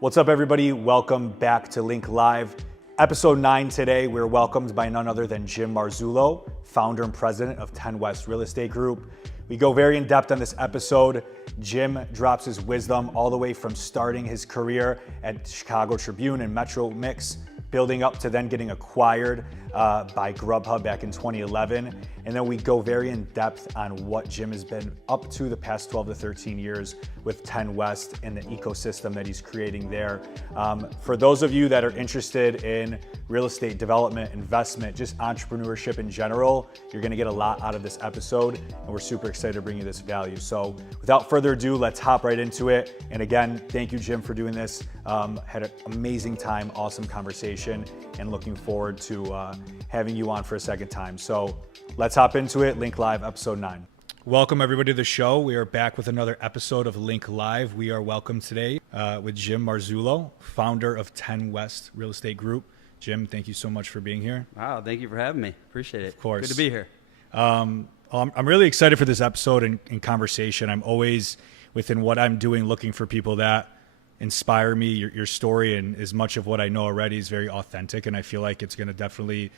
What's up, everybody? Welcome back to Link Live. Episode 9 today, we're welcomed by none other than Jim Marzullo, founder and president of 10 West Real Estate Group. We go very in depth on this episode. Jim drops his wisdom all the way from starting his career at Chicago Tribune and Metromix, building up to then getting acquired by Grubhub back in 2011. And then we go very in depth on what Jim has been up to the past 12 to 13 years with 10 West and the ecosystem that he's creating there. For those of you that are interested in real estate development, investment, just entrepreneurship in general, you're gonna get a lot out of this episode, and we're super excited to bring you this value. So without further ado, let's hop right into it. And again, thank you, Jim, for doing this. Had an amazing time, awesome conversation, and looking forward to having you on for a second time. So let's hop into it. Link Live, episode 9. Welcome, everybody, to the show. We are back with another episode of Link Live. We are welcome today with Jim Marzullo, founder of 10 West Real Estate Group. Jim, thank you so much for being here. Wow, thank you for having me. Appreciate it. Of course. Good to be here. I'm really excited for this episode and conversation. I'm always, within what I'm doing, looking for people that inspire me. Your story and as much of what I know already is very authentic, and I feel like it's going to definitely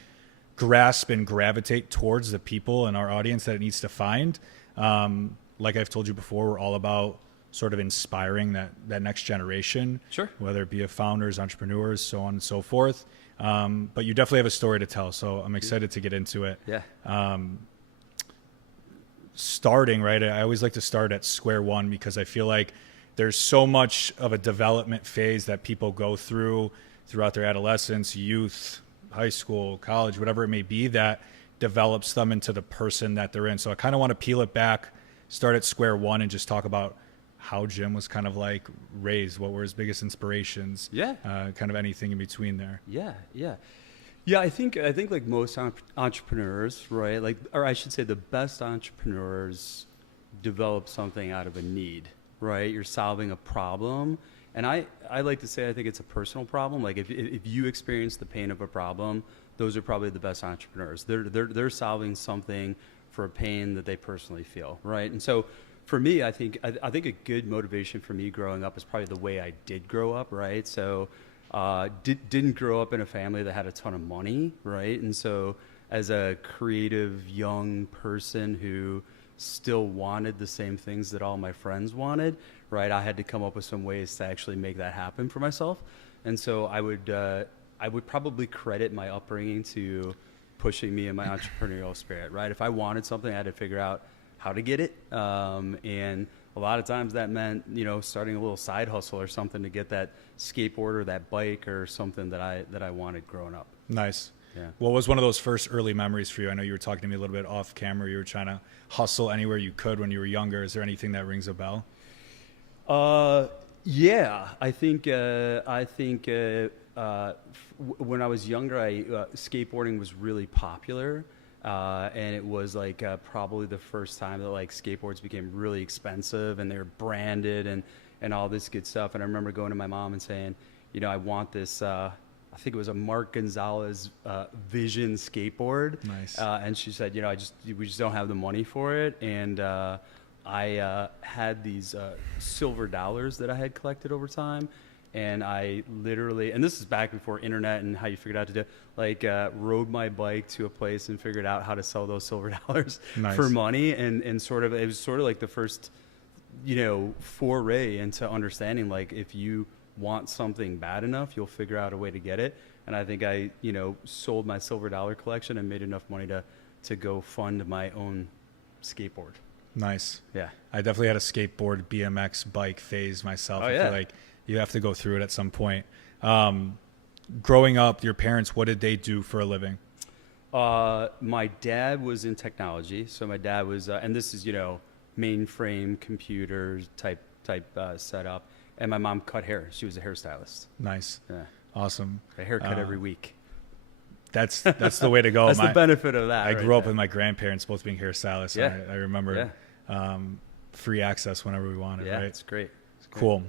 grasp and gravitate towards the people in our audience that it needs to find. Like I've told you before, we're all about sort of inspiring that next generation, Sure. Whether it be of founders, entrepreneurs, so on and so forth. But you definitely have a story to tell, so I'm excited to get into it. Yeah. Starting, right, I always like to start at square one because I feel like there's so much of a development phase that people go throughout their adolescence, youth, high school, college, whatever it may be, that develops them into the person that they're in. So I kind of want to peel it back, start at square one, and just talk about how Jim was kind of like raised. What were his biggest inspirations? Yeah. Kind of anything in between there. Yeah, I think like most entrepreneurs, right? Like, or I should say the best entrepreneurs develop something out of a need, right? You're solving a problem. And I like to say, I think it's a personal problem. Like if you experience the pain of a problem, those are probably the best entrepreneurs. They're solving something for a pain that they personally feel, right? And so for me, I think a good motivation for me growing up is probably the way I did grow up, right? So didn't grow up in a family that had a ton of money, right? And so as a creative young person who still wanted the same things that all my friends wanted, right? I had to come up with some ways to actually make that happen for myself. And so I would probably credit my upbringing to pushing me in my entrepreneurial spirit, right? If I wanted something, I had to figure out how to get it. And a lot of times that meant, starting a little side hustle or something to get that skateboard or that bike or something that I wanted growing up. Nice. Yeah. What was one of those first early memories for you? I know you were talking to me a little bit off camera. You were trying to hustle anywhere you could when you were younger. Is there anything that rings a bell? Yeah, I think when I was younger, skateboarding was really popular, and it was like probably the first time that like skateboards became really expensive and they were branded and all this good stuff. And I remember going to my mom and saying, I want this. I think it was a Mark Gonzalez Vision skateboard. Nice. And she said, we just don't have the money for it. And I had these silver dollars that I had collected over time. And I literally, and this is back before internet and how you figured out to do, rode my bike to a place and figured out how to sell those silver dollars Nice. For money. And it was sort of like the first, foray into understanding, like, if you want something bad enough, you'll figure out a way to get it. And I think I, sold my silver dollar collection and made enough money to go fund my own skateboard. Nice. Yeah. I definitely had a skateboard, BMX, bike phase myself. Oh, I yeah. feel like you have to go through it at some point. Growing up, your parents, what did they do for a living? My dad was in technology. So my dad was, and this is, mainframe computers type setup. And my mom cut hair. She was a hairstylist. Nice. Yeah. Awesome. A haircut every week. That's the way to go. That's the benefit of that. I grew up with my grandparents both being hairstylists. Yeah. I remember free access whenever we wanted. Yeah, right? it's great. Cool.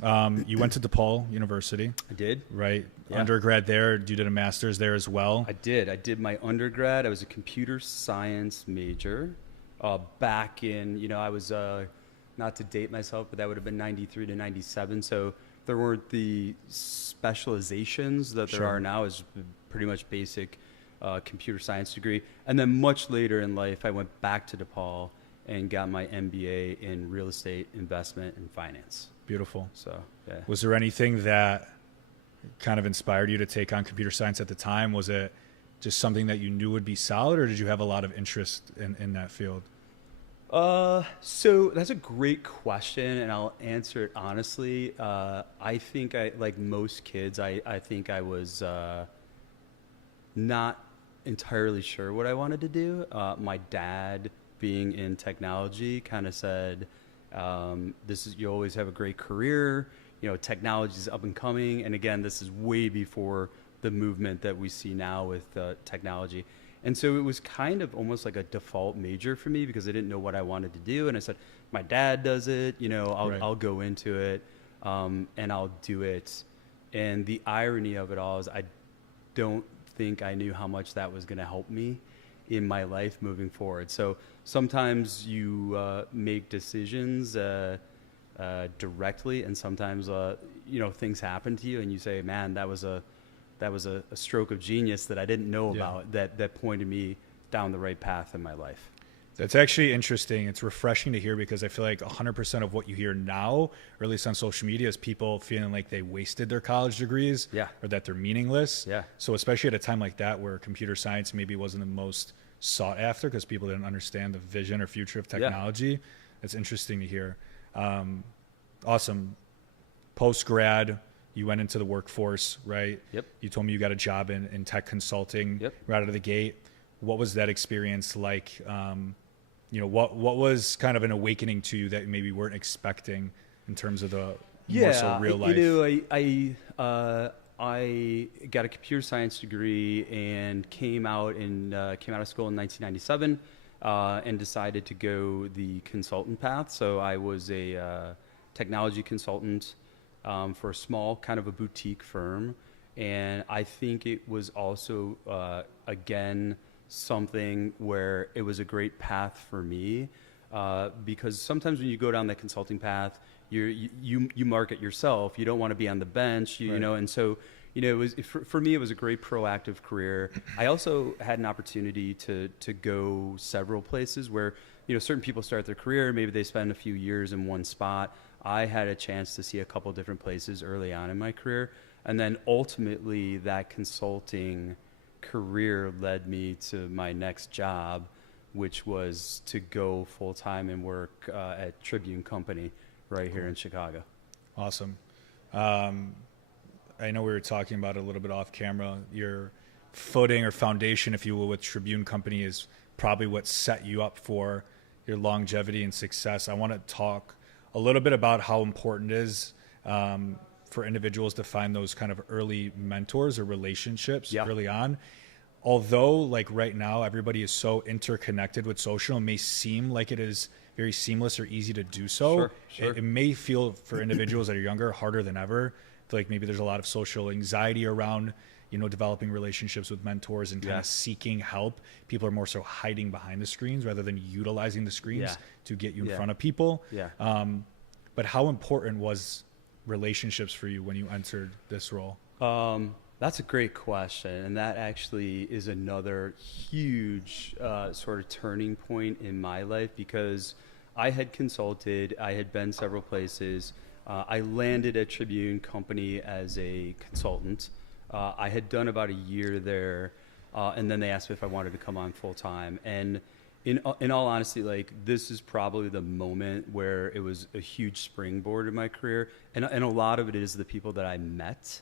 You went to DePaul University. I did. Right. Yeah. Undergrad there. You did a master's there as well. I did. I did my undergrad. I was a computer science major. Back in, I was, not to date myself, but that would have been 93 to 97. So there weren't the specializations that there are now. Is pretty much basic computer science degree. And then much later in life, I went back to DePaul and got my MBA in real estate investment and finance. Beautiful. So, yeah. Was there anything that kind of inspired you to take on computer science at the time? Was it just something that you knew would be solid, or did you have a lot of interest in that field? So that's a great question, and I'll answer it honestly. I think like most kids, I think I was not entirely sure what I wanted to do. My dad, being in technology, kind of said, you always have a great career. Technology is up and coming. And again, this is way before the movement that we see now with technology. And so it was kind of almost like a default major for me because I didn't know what I wanted to do. And I said, my dad does it, I'll go into it, and I'll do it. And the irony of it all is I don't think I knew how much that was going to help me in my life moving forward. So sometimes you make decisions directly, and sometimes things happen to you, and you say, "Man, that was a stroke of genius that I didn't know about that pointed me down the right path in my life." That's actually interesting. It's refreshing to hear because I feel like 100% of what you hear now, or at least on social media, is people feeling like they wasted their college degrees or that they're meaningless. Yeah. So especially at a time like that where computer science maybe wasn't the most sought after because people didn't understand the vision or future of technology. It's interesting to hear. Awesome. Post-grad, you went into the workforce, right? Yep. You told me you got a job in tech consulting right out of the gate. What was that experience like? What was kind of an awakening to you that maybe weren't expecting in terms of the more so real life? I got a computer science degree and came out of school in 1997 and decided to go the consultant path. So I was a technology consultant for a small kind of a boutique firm, and I think it was also again something where it was a great path for me because sometimes when you go down that consulting path, you market yourself. You don't want to be on the bench, and so it was for me. It was a great proactive career. I also had an opportunity to go several places where certain people start their career. Maybe they spend a few years in one spot. I had a chance to see a couple different places early on in my career, and then ultimately that consulting career led me to my next job, which was to go full-time and work at Tribune Company right here in Chicago. Awesome. I know we were talking about it a little bit off camera. Your footing or foundation, if you will, with Tribune Company is probably what set you up for your longevity and success. I want to talk a little bit about how important it is for individuals to find those kind of early mentors or relationships early on. Although like right now, everybody is so interconnected with social, it may seem like it is very seamless or easy to do so. Sure. It may feel for individuals that are younger harder than ever. I feel like maybe there's a lot of social anxiety around, developing relationships with mentors and kind of seeking help. People are more so hiding behind the screens rather than utilizing the screens to get you in front of people. But how important was relationships for you when you entered this role? That's a great question, and that actually is another huge sort of turning point in my life because I had consulted, I had been several places. I landed at Tribune Company as a consultant. I had done about a year there, and then they asked me if I wanted to come on full time. And in all honesty, like this is probably the moment where it was a huge springboard in my career, and a lot of it is the people that I met.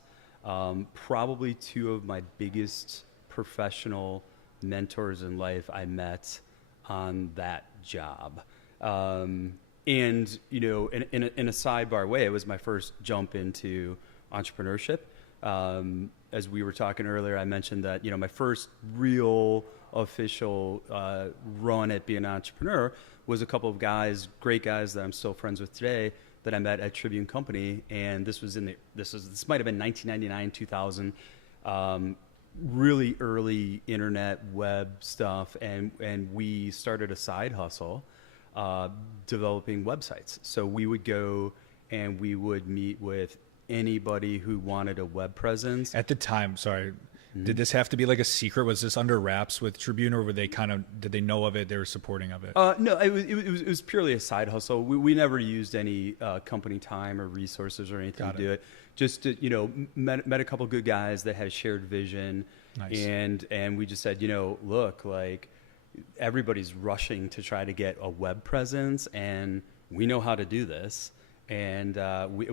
Probably two of my biggest professional mentors in life I met on that job. And, in a sidebar way, it was my first jump into entrepreneurship. As we were talking earlier, I mentioned that, my first real official run at being an entrepreneur was a couple of guys, great guys that I'm still friends with today, that I met at Tribune Company, and this might have been 1999, 2000, really early internet web stuff, and we started a side hustle developing websites. So we would go and we would meet with anybody who wanted a web presence. At the time, sorry, did this have to be like a secret? Was this under wraps with Tribune, or were they did they know of it? They were supporting of it? No, it was purely a side hustle. We never used any company time or resources or anything to do it. Just to, met a couple good guys that had a shared vision. Nice. And we just said, look, like everybody's rushing to try to get a web presence, and we know how to do this. And it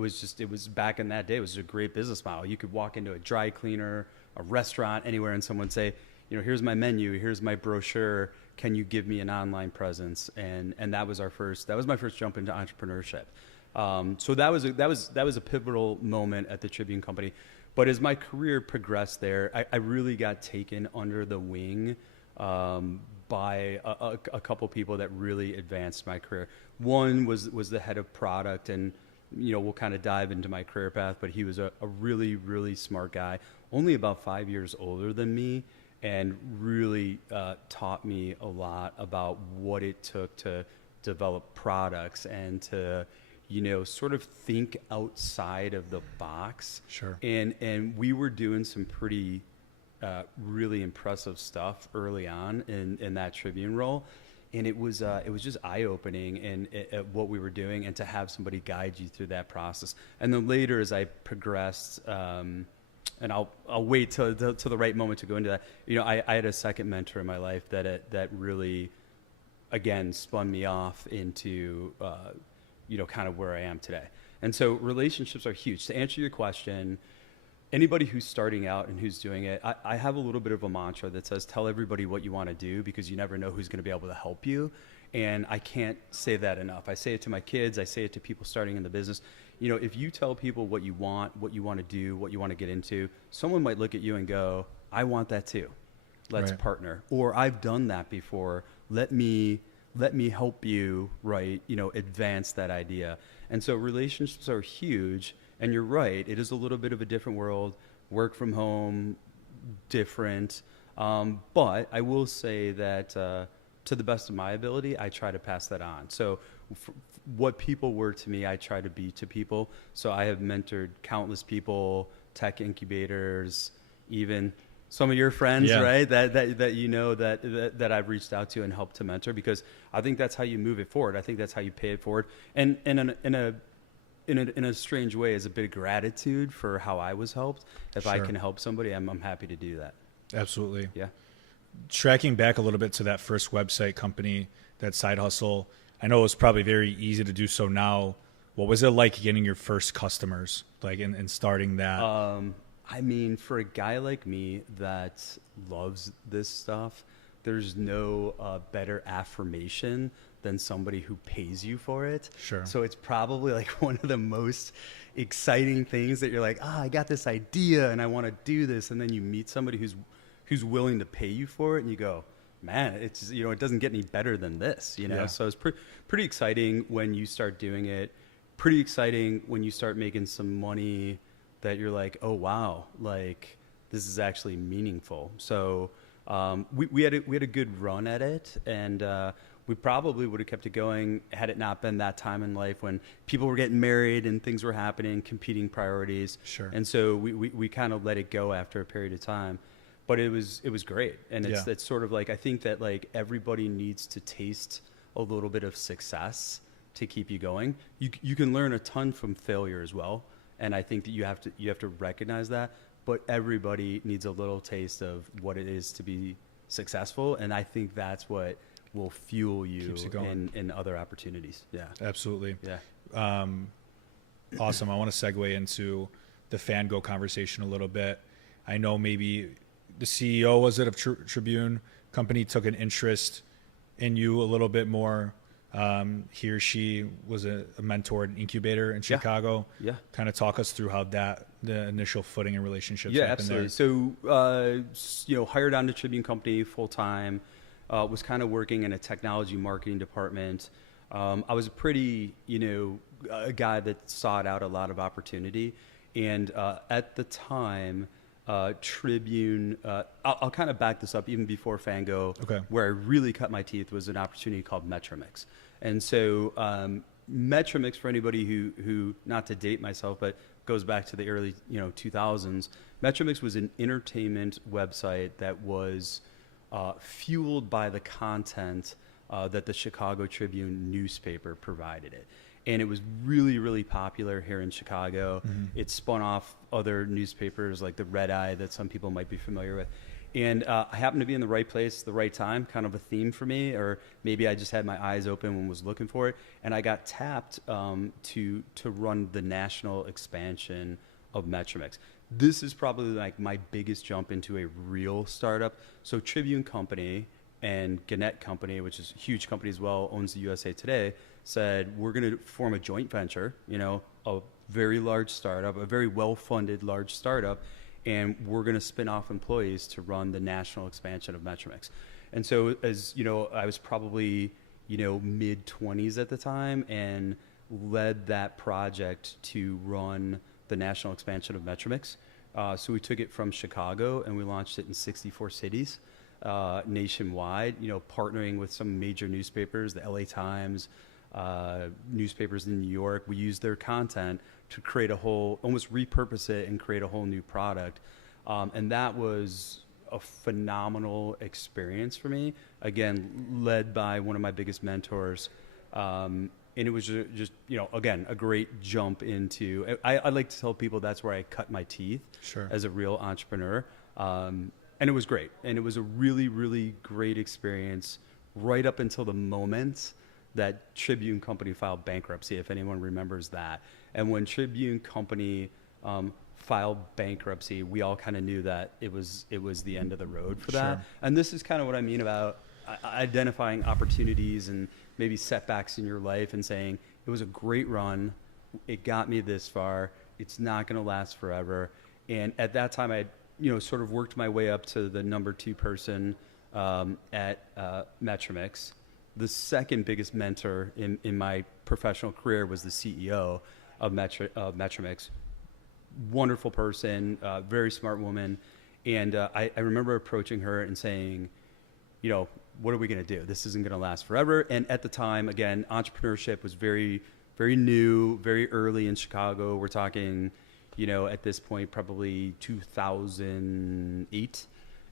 was back in that day, it was a great business model. You could walk into a dry cleaner, a restaurant, anywhere, and someone say, here's my menu, here's my brochure, can you give me an online presence? And that was my first jump into entrepreneurship. So that was a pivotal moment at the Tribune Company. But as my career progressed there, I really got taken under the wing by a couple people that really advanced my career. One was the head of product, and we'll kind of dive into my career path, but he was a really, really smart guy, only about 5 years older than me, and really taught me a lot about what it took to develop products and to sort of think outside of the box. Sure. And we were doing some pretty really impressive stuff early on in that Tribune role. And it was just eye-opening in what we were doing, and to have somebody guide you through that process. And then later, as I progressed, and I'll wait till the right moment to go into that. I had a second mentor in my life that really, again, spun me off into kind of where I am today. And so relationships are huge. To answer your question, anybody who's starting out and who's doing it, I have a little bit of a mantra that says, tell everybody what you want to do, because you never know who's going to be able to help you. And I can't say that enough. I say it to my kids. I say it to people starting in the business. If you tell people what you want to do, what you want to get into, someone might look at you and go, I want that too. Let's partner. Or I've done that before. Let me help you, advance that idea. And so relationships are huge. And you're right, it is a little bit of a different world. Work from home, different. But I will say that to the best of my ability, I try to pass that on. So what people were to me, I try to be to people. So I have mentored countless people, tech incubators, even some of your friends, right? That I've reached out to and helped to mentor, because I think that's how you move it forward. I think that's how you pay it forward. And in a strange way, as a bit of gratitude for how I was helped. If I can help somebody, I'm happy to do that. Absolutely. Yeah. Tracking back a little bit to that first website company, that side hustle, I know it was probably very easy to do so now. What was it like getting your first customers, and starting that? For a guy like me that loves this stuff, there's no better affirmation than somebody who pays you for it. Sure. So it's probably like one of the most exciting things that you're like, I got this idea and I want to do this. And then you meet somebody who's willing to pay you for it, and you go, man, it's, it doesn't get any better than this, Yeah. So it's pretty exciting when you start doing it. Pretty exciting when you start making some money that you're like, oh, wow, like this is actually meaningful. So we had a good run at it, and we probably would have kept it going had it not been that time in life when people were getting married and things were happening, competing priorities. Sure. And so we kind of let it go after a period of time. But it was great. And it's sort of like, I think that like everybody needs to taste a little bit of success to keep you going. You can learn a ton from failure as well. And I think that you have to recognize that. But everybody needs a little taste of what it is to be successful. And I think that's what will fuel you in other opportunities. Yeah. Absolutely. Yeah. Awesome. I want to segue into the Fango conversation a little bit. I know maybe the CEO, was it, of Tribune Company took an interest in you a little bit more. He or she was a mentor and incubator in Chicago. Yeah. Kind of talk us through how the initial footing and relationships Yeah, happened absolutely. there. So, hired on the Tribune Company full time, was kind of working in a technology marketing department. I was a pretty, a guy that sought out a lot of opportunity. And at the time, Tribune, I'll kind of back this up even before Fango. Okay. Where I really cut my teeth was an opportunity called Metromix. And so Metromix, for anybody who, not to date myself, but goes back to the early 2000s. Metromix was an entertainment website that was fueled by the content that the Chicago Tribune newspaper provided it. And it was really, really popular here in Chicago. It spun off other newspapers like the Red Eye that some people might be familiar with. And I happened to be in the right place, the right time, kind of a theme for me, or maybe I just had my eyes open and was looking for it. And I got tapped to run the national expansion of Metromix. This is probably like my biggest jump into a real startup. So Tribune Company and Gannett Company, which is a huge company as well, owns the USA Today, said, we're going to form a joint venture, a very large startup, a very well-funded large startup, and we're going to spin off employees to run the national expansion of Metromix. And so as I was probably, mid-20s at the time and led that project to run the national expansion of Metromix. So we took it from Chicago and we launched it in 64 cities nationwide, partnering with some major newspapers, the LA Times, newspapers in New York. We used their content to create almost repurpose it and create a whole new product. And that was a phenomenal experience for me. Again, led by one of my biggest mentors. And it was just again, a great jump into, I like to tell people that's where I cut my teeth as a real entrepreneur. And it was great. And it was a really, really great experience right up until the moment that Tribune Company filed bankruptcy, if anyone remembers that. And when Tribune Company filed bankruptcy, we all kind of knew that it was the end of the road for that. And this is kind of what I mean about identifying opportunities and maybe setbacks in your life and saying, it was a great run, it got me this far, it's not going to last forever. And at that time, I sort of worked my way up to the number 2 person at Metromix. The second biggest mentor in my professional career was the CEO of Metromix. Wonderful person, very smart woman. And I remember approaching her and saying, what are we going to do? This isn't going to last forever. And at the time, again, entrepreneurship was very, very new, very early in Chicago. We're talking, at this point, probably 2008.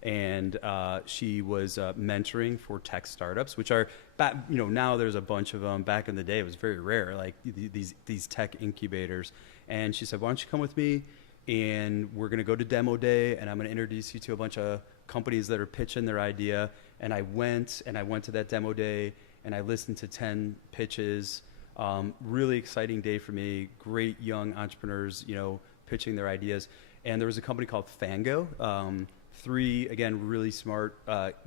And she was mentoring for tech startups, which are back, now there's a bunch of them. Back in the day, it was very rare, like these tech incubators. And she said, why don't you come with me? And we're going to go to demo day, and I'm going to introduce you to a bunch of companies that are pitching their idea. And I went to that demo day, and I listened to 10 pitches. Really exciting day for me. Great young entrepreneurs, pitching their ideas. And there was a company called Fango. 3, again, really smart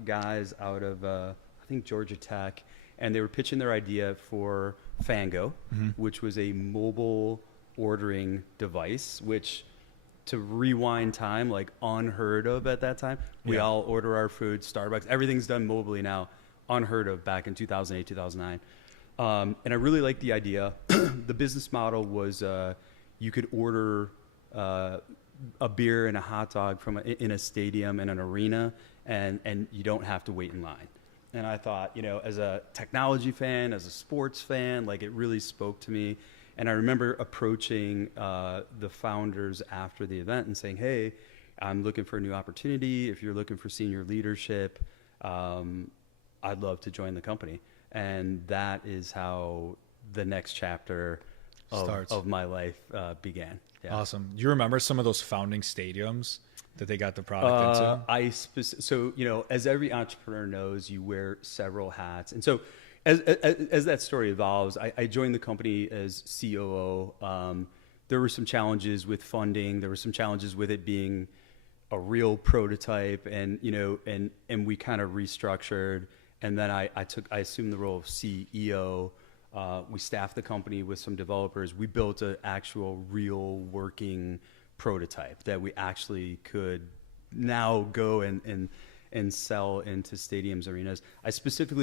guys out of, I think, Georgia Tech. And they were pitching their idea for Fango, which was a mobile ordering device, which, to rewind time, like unheard of at that time. We all order our food, Starbucks, everything's done mobily now, unheard of back in 2008, 2009. And I really liked the idea. The business model was you could order a beer and a hot dog in a stadium and an arena, and you don't have to wait in line. And I thought, as a technology fan, as a sports fan, like, it really spoke to me. And I remember approaching the founders after the event and saying, hey, I'm looking for a new opportunity. If you're looking for senior leadership, I'd love to join the company. And that is how the next chapter of my life began. Yeah. Awesome. Do you remember some of those founding stadiums that they got the product into? So, as every entrepreneur knows, you wear several hats. And so as that story evolves, I joined the company as COO. There were some challenges with funding. There were some challenges with it being a real prototype, and we kind of restructured. And then I assumed the role of CEO. We staffed the company with some developers. We built an actual real working prototype that we actually could now go and sell into stadiums, arenas.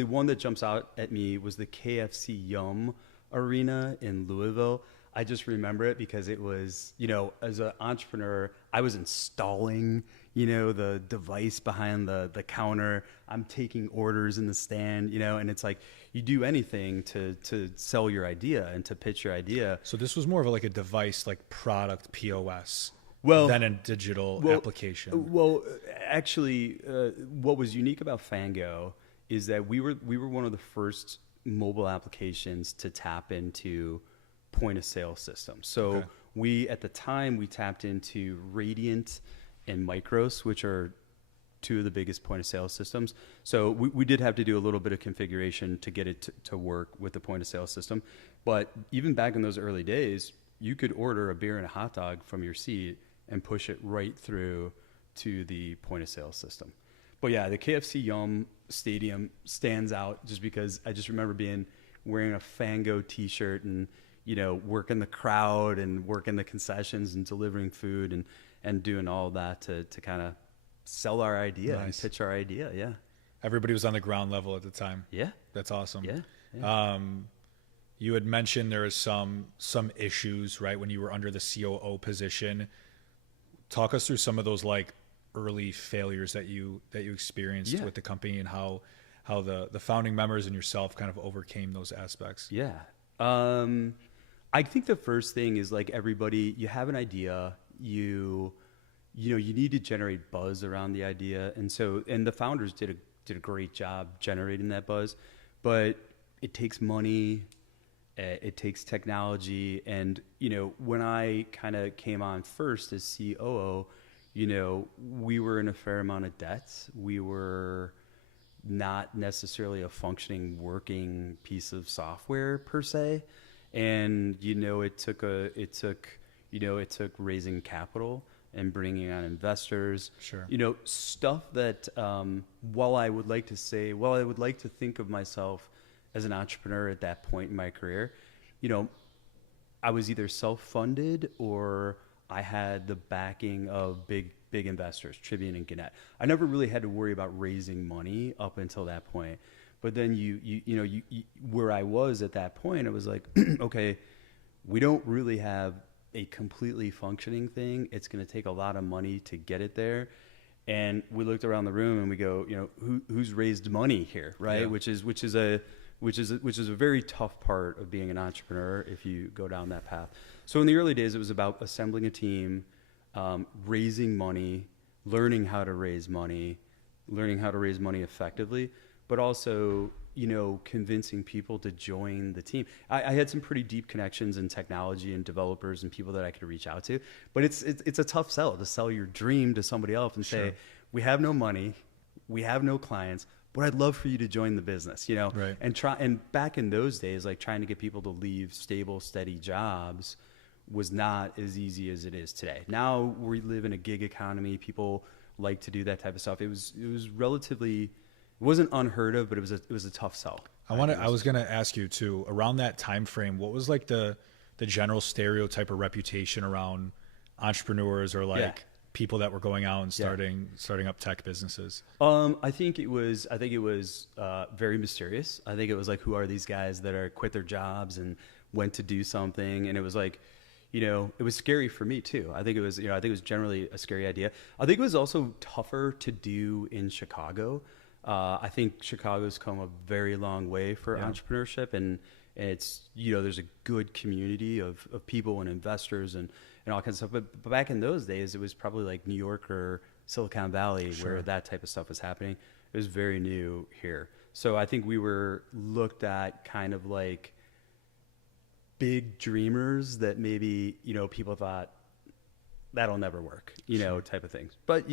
One that jumps out at me was the KFC Yum Arena in Louisville. I just remember it because it was, as an entrepreneur, I was installing, the device behind the counter. I'm taking orders in the stand, and it's like you do anything to sell your idea and to pitch your idea. So this was more of like a device, like product POS. Well, than a digital application. Well, actually, what was unique about Fango is that we were one of the first mobile applications to tap into point of sale systems. So we, at the time, we tapped into Radiant and Micros, which are two of the biggest point of sale systems. So we did have to do a little bit of configuration to get it to work with the point of sale system. But even back in those early days, you could order a beer and a hot dog from your seat and push it right through to the point of sale system. But yeah, the KFC Yum Stadium stands out just because I just remember wearing a Fango t-shirt and, working the crowd and working the concessions and delivering food and doing all that to kind of sell our idea and pitch our idea. Yeah. Everybody was on the ground level at the time. Yeah. That's awesome. Yeah. You had mentioned there was some issues, right, when you were under the COO position. Talk us through some of those like early failures that you experienced with the company and how the founding members and yourself kind of overcame those aspects. Yeah. I think the first thing is like everybody, you have an idea, you need to generate buzz around the idea. And the founders did a great job generating that buzz, but it takes money, it takes technology. And, when I kind of came on first as COO, we were in a fair amount of debt. We were not necessarily a functioning, working piece of software per se. And, it took raising capital and bringing on investors. Sure. Stuff that, while I would like to think of myself as an entrepreneur at that point in my career, I was either self-funded or I had the backing of big investors, Tribune and Gannett. I never really had to worry about raising money up until that point. But then you where I was at that point, it was like, okay, we don't really have a completely functioning thing. It's going to take a lot of money to get it there. And we looked around the room and we go, who's raised money here, right? Yeah. Which is a very tough part of being an entrepreneur if you go down that path. So in the early days, it was about assembling a team, raising money, learning how to raise money effectively, but also, convincing people to join the team. I had some pretty deep connections in technology and developers and people that I could reach out to, but it's a tough sell to sell your dream to somebody else and say, we have no money, we have no clients, but I'd love for you to join the business, Right. And back in those days, like trying to get people to leave stable, steady jobs was not as easy as it is today. Now we live in a gig economy. People like to do that type of stuff. It wasn't unheard of, but it was a tough sell. I was going to ask you too, around that time frame, what was like the general stereotype or reputation around entrepreneurs or like people that were going out and starting up tech businesses? I think it was very mysterious. I think it was like, who are these guys that are quit their jobs and went to do something? And it was like, it was scary for me too. I think it was generally a scary idea. I think it was also tougher to do in Chicago. I think Chicago's come a very long way for entrepreneurship, and it's, there's a good community of people and investors and all kinds of stuff. But back in those days, it was probably like New York or Silicon Valley where that type of stuff was happening. It was very new here. So I think we were looked at kind of like big dreamers that maybe, people thought that'll never work, type of things. But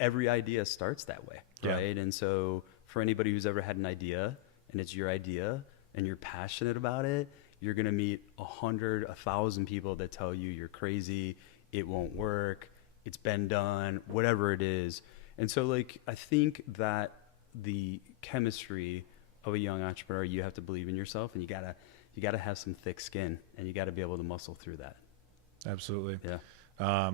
every idea starts that way, right? And so for anybody who's ever had an idea and it's your idea and you're passionate about it, you're going to meet 100, 1,000 people that tell you you're crazy, it won't work, it's been done, whatever it is. And so like, I think that the chemistry of a young entrepreneur, you have to believe in yourself, and you gotta have some thick skin, and you gotta be able to muscle through that. Absolutely. Yeah.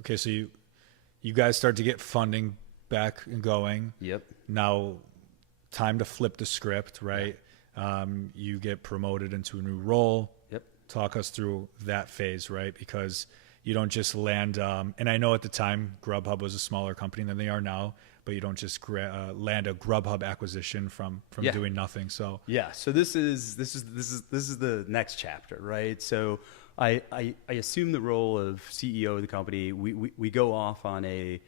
Okay. So you guys start to get funding back and going. Yep. Now time to flip the script, right? You get promoted into a new role. Yep. Talk us through that phase, right? Because you don't just land, and I know at the time Grubhub was a smaller company than they are now, but you don't just land a Grubhub acquisition from doing nothing. So yeah, so this is the next chapter, right? So I assume the role of CEO of the company. We go off on a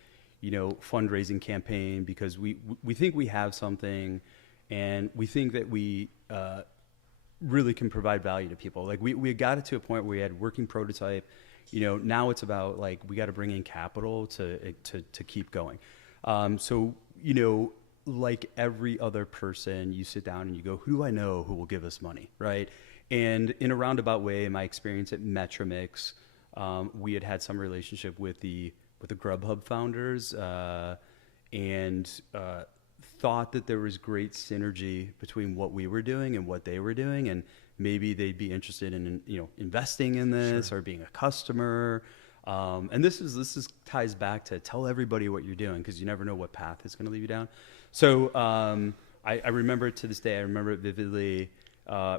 fundraising campaign because we think we have something, and we think that we really can provide value to people. Like we got it to a point where we had working prototype. Now it's about like we got to bring in capital to keep going. So like every other person, you sit down and you go, who do I know who will give us money, right? And in a roundabout way, in my experience at Metromix, we had some relationship with the Grubhub founders, and thought that there was great synergy between what we were doing and what they were doing, and maybe they'd be interested in investing in this or being a customer. And this ties back to tell everybody what you're doing, because you never know what path it's going to lead you down. So I remember it to this day. I remember it vividly,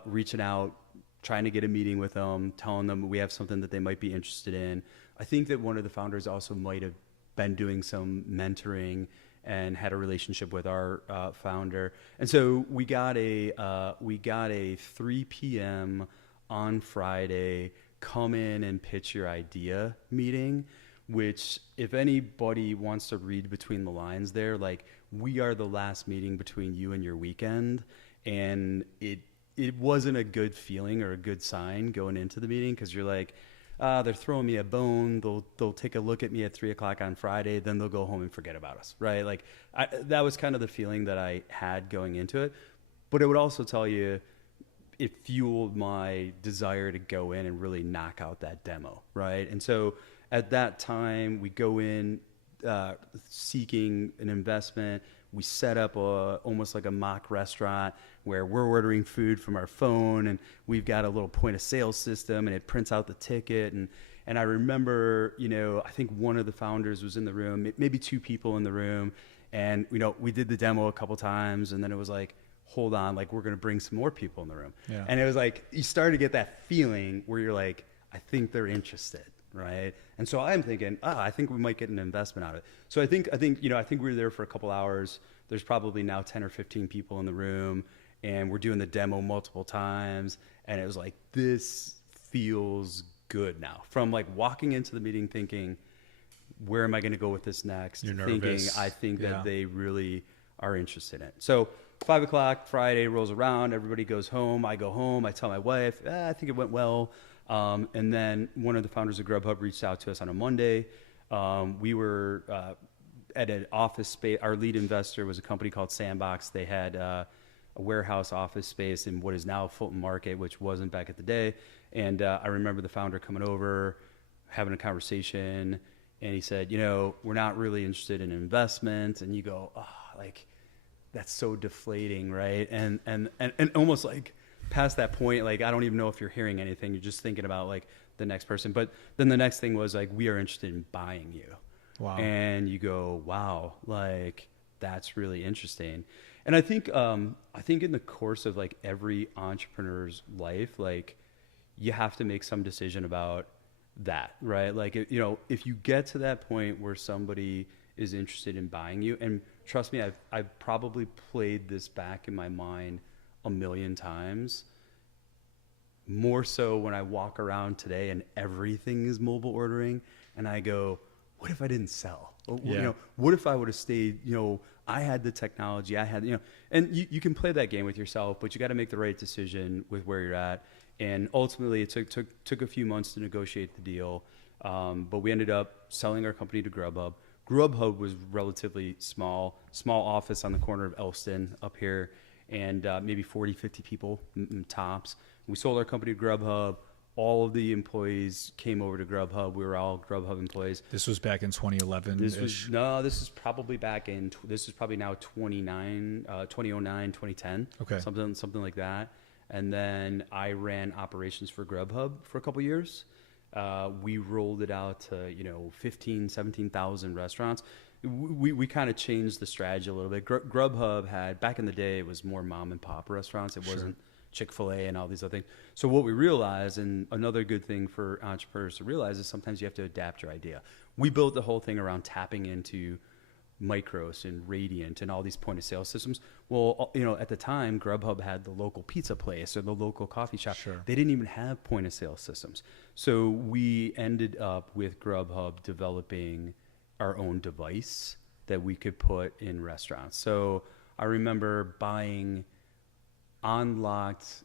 reaching out, trying to get a meeting with them, telling them we have something that they might be interested in. I think that one of the founders also might have been doing some mentoring and had a relationship with our founder. And so we got a 3 p.m. on Friday, come in and pitch your idea meeting, which if anybody wants to read between the lines there, like we are the last meeting between you and your weekend. And it wasn't a good feeling or a good sign going into the meeting, because you're like, they're throwing me a bone. They'll take a look at me at 3:00 on Friday, then they'll go home and forget about us, right? Like that was kind of the feeling that I had going into it. But it would also tell you, it fueled my desire to go in and really knock out that demo, right? And so at that time, we go in seeking an investment. We set up almost like a mock restaurant where we're ordering food from our phone, and we've got a little point of sale system, and it prints out the ticket. And I remember, I think one of the founders was in the room, maybe 2 people in the room. And, we did the demo a couple times, and then it was like, hold on, like we're going to bring some more people in the room. Yeah. And it was like, you started to get that feeling where you're like, I think they're interested. Right. And so I'm thinking, I think we might get an investment out of it. So I think we were there for a couple hours. There's probably now 10 or 15 people in the room, and we're doing the demo multiple times. And it was like, this feels good now. From like walking into the meeting thinking, where am I going to go with this next? You're thinking, nervous. I think that they really are interested in it. So 5:00 Friday rolls around. Everybody goes home. I go home. I tell my wife, I think it went well. And then one of the founders of Grubhub reached out to us on a Monday. We were at an office space. Our lead investor was a company called Sandbox. They had a warehouse office space in what is now Fulton Market, which wasn't back at the day. And I remember the founder coming over, having a conversation, and he said, we're not really interested in investment. And you go, like, that's so deflating, right? And almost like past that point, like I don't even know if you're hearing anything. You're just thinking about like the next person. But then the next thing was like, we are interested in buying you. Wow. And you go, wow, like that's really interesting. And I think in the course of like every entrepreneur's life, like you have to make some decision about that, right? Like, if you get to that point where somebody is interested in buying you, and trust me, I've probably played this back in my mind a million times, more so when I walk around today and everything is mobile ordering, and I go, what if I didn't sell? Yeah. What if I would have stayed, I had the technology, I had, and you can play that game with yourself, but you got to make the right decision with where you're at. And ultimately it took a few months to negotiate the deal. But we ended up selling our company to Grubhub. Grubhub was relatively small office on the corner of Elston up here, and maybe 40, 50 people tops. We sold our company to Grubhub. All of the employees came over to Grubhub. We were all Grubhub employees. This was back in 2011. This is probably now 2009, 2010. Okay. Something like that. And then I ran operations for Grubhub for a couple years. We rolled it out to, 15, 17,000 restaurants. We kind of changed the strategy a little bit. Grubhub had, back in the day, it was more mom and pop restaurants. It wasn't Chick-fil-A and all these other things. So what we realized, and another good thing for entrepreneurs to realize, is sometimes you have to adapt your idea. We built the whole thing around tapping into Micros and Radiant and all these point of sale systems. Well, at the time, Grubhub had the local pizza place or the local coffee shop. Sure. They didn't even have point of sale systems. So we ended up with Grubhub developing our own device that we could put in restaurants. So I remember buying unlocked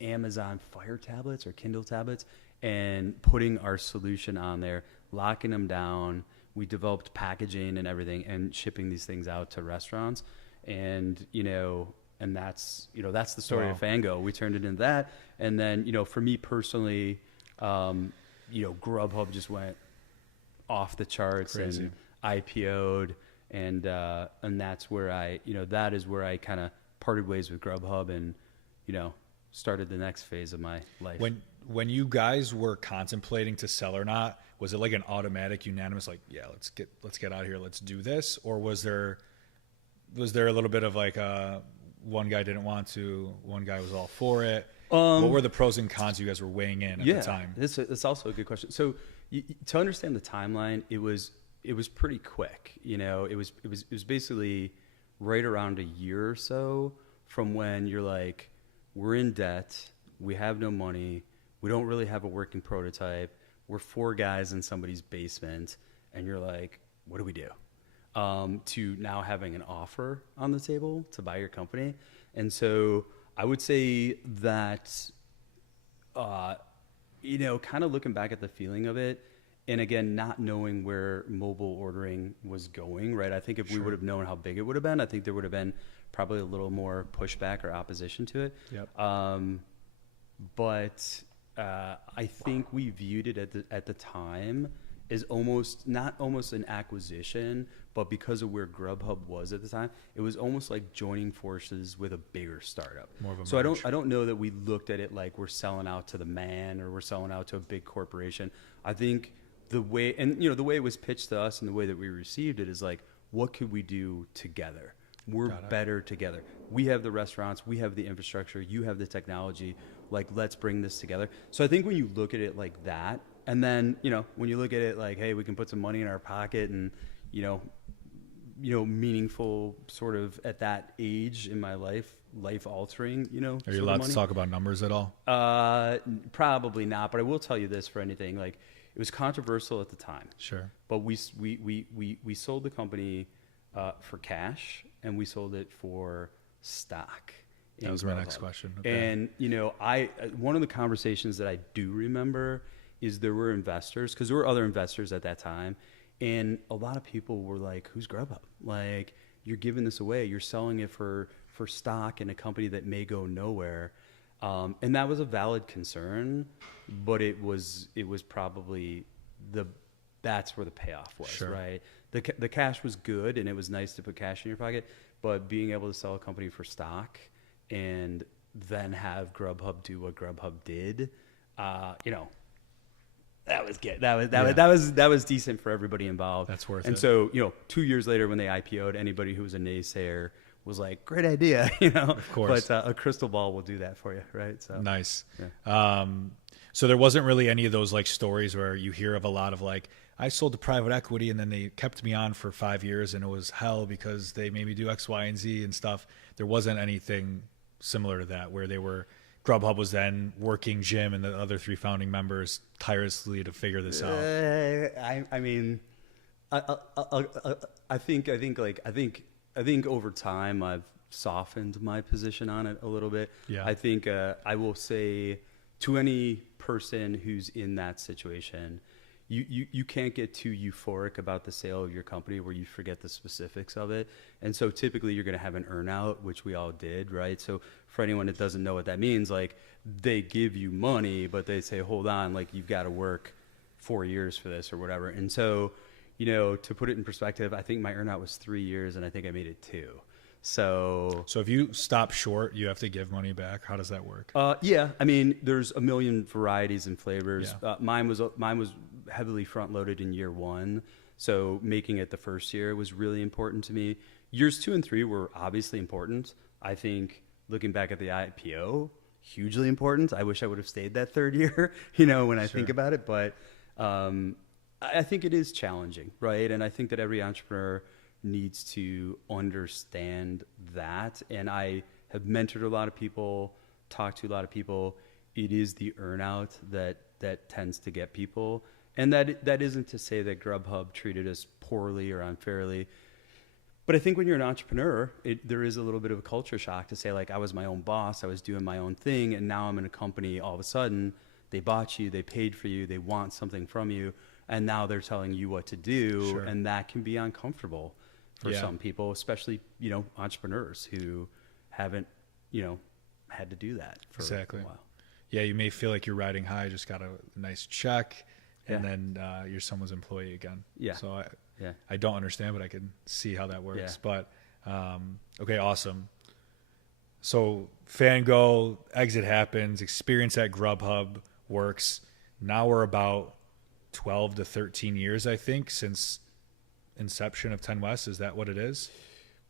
Amazon Fire tablets or Kindle tablets and putting our solution on there, locking them down. We developed packaging and everything and shipping these things out to restaurants. And, and that's the story of Fango. We turned it into that. And then, for me personally, Grubhub just went off the charts. Crazy. And IPO'd. And that's where that is where I kind of parted ways with Grubhub and, started the next phase of my life. When you guys were contemplating to sell or not, was it like an automatic, unanimous, like, yeah, let's get out of here, let's do this? Or was there a little bit of like one guy didn't want to, one guy was all for it? What were the pros and cons you guys were weighing in at the time? That's also a good question. So to understand the timeline, it was pretty quick. It was basically right around a year or so from when you're like, we're in debt, we have no money, we don't really have a working prototype, we're 4 guys in somebody's basement, and you're like, what do we do? To now having an offer on the table to buy your company. And so I would say that, kind of looking back at the feeling of it, and again, not knowing where mobile ordering was going, right? I think if we would have known how big it would have been, I think there would have been probably a little more pushback or opposition to it. Yep. But I think we viewed it at the time as not almost an acquisition, but because of where Grubhub was at the time, it was almost like joining forces with a bigger startup. More of a so merge. I don't know that we looked at it like we're selling out to the man or we're selling out to a big corporation. I think the way it was pitched to us and the way that we received it is like, what could we do together? We're better together. We have the restaurants, we have the infrastructure, you have the technology. Like, let's bring this together. So I think when you look at it like that, and then, when you look at it like, hey, we can put some money in our pocket and, meaningful sort of at that age in my life altering, Are you allowed to talk about numbers at all? Probably not, but I will tell you this for anything. Like, it was controversial at the time. Sure. But we sold the company for cash, and we sold it for stock. That was my next question. Okay. And, one of the conversations that I do remember is there were investors, because there were other investors at that time, and a lot of people were like, who's Grubhub? Like, you're giving this away. You're selling it for stock in a company that may go nowhere. And that was a valid concern, but it was probably that's where the payoff was, sure. Right? The cash was good, and it was nice to put cash in your pocket, but being able to sell a company for stock and then have Grubhub do what Grubhub did, that was good. That was decent for everybody involved. That's worth it. And so, 2 years later when they IPO'd, anybody who was a naysayer was like, great idea, Of course. But a crystal ball will do that for you, right? So nice. Yeah. So there wasn't really any of those like stories where you hear of a lot of like, I sold to private equity and then they kept me on for 5 years and it was hell because they made me do X, Y, and Z and stuff. There wasn't anything similar to that where Grubhub was then working Jim and the other 3 founding members tirelessly to figure this out. I think over time I've softened my position on it a little bit. Yeah. I think I will say to any person who's in that situation, you can't get too euphoric about the sale of your company where you forget the specifics of it. And so typically you're going to have an earnout, which we all did, right? So for anyone that doesn't know what that means, like they give you money, but they say, hold on, like you've got to work 4 years for this or whatever. And so, to put it in perspective, I think my earnout was 3 years and I think I made it 2. So if you stop short, you have to give money back. How does that work? yeah, I mean, there's a million varieties and flavors. Yeah. Mine was heavily front loaded in year one, so making it the first year was really important to me. Years 2 and 3 were obviously important. I think looking back at the IPO, hugely important. I wish I would have stayed that third year, when I think about it. But I think it is challenging, right? And I think that every entrepreneur needs to understand that. And I have mentored a lot of people, talked to a lot of people. It is the earnout that tends to get people. And that isn't to say that Grubhub treated us poorly or unfairly. But I think when you're an entrepreneur, there is a little bit of a culture shock to say, like, I was my own boss, I was doing my own thing, and now I'm in a company. All of a sudden, they bought you, they paid for you, they want something from you, and now they're telling you what to do. Sure. And that can be uncomfortable for some people, especially, entrepreneurs who haven't, had to do that for a while. Yeah, you may feel like you're riding high, just got a nice check, and then you're someone's employee again. Yeah. So I don't understand, but I can see how that works. Yeah. But okay, awesome. So Fango, exit happens, experience at Grubhub works. Now we're about 12 to 13 years, I think, since inception of 10 West. Is that what it is?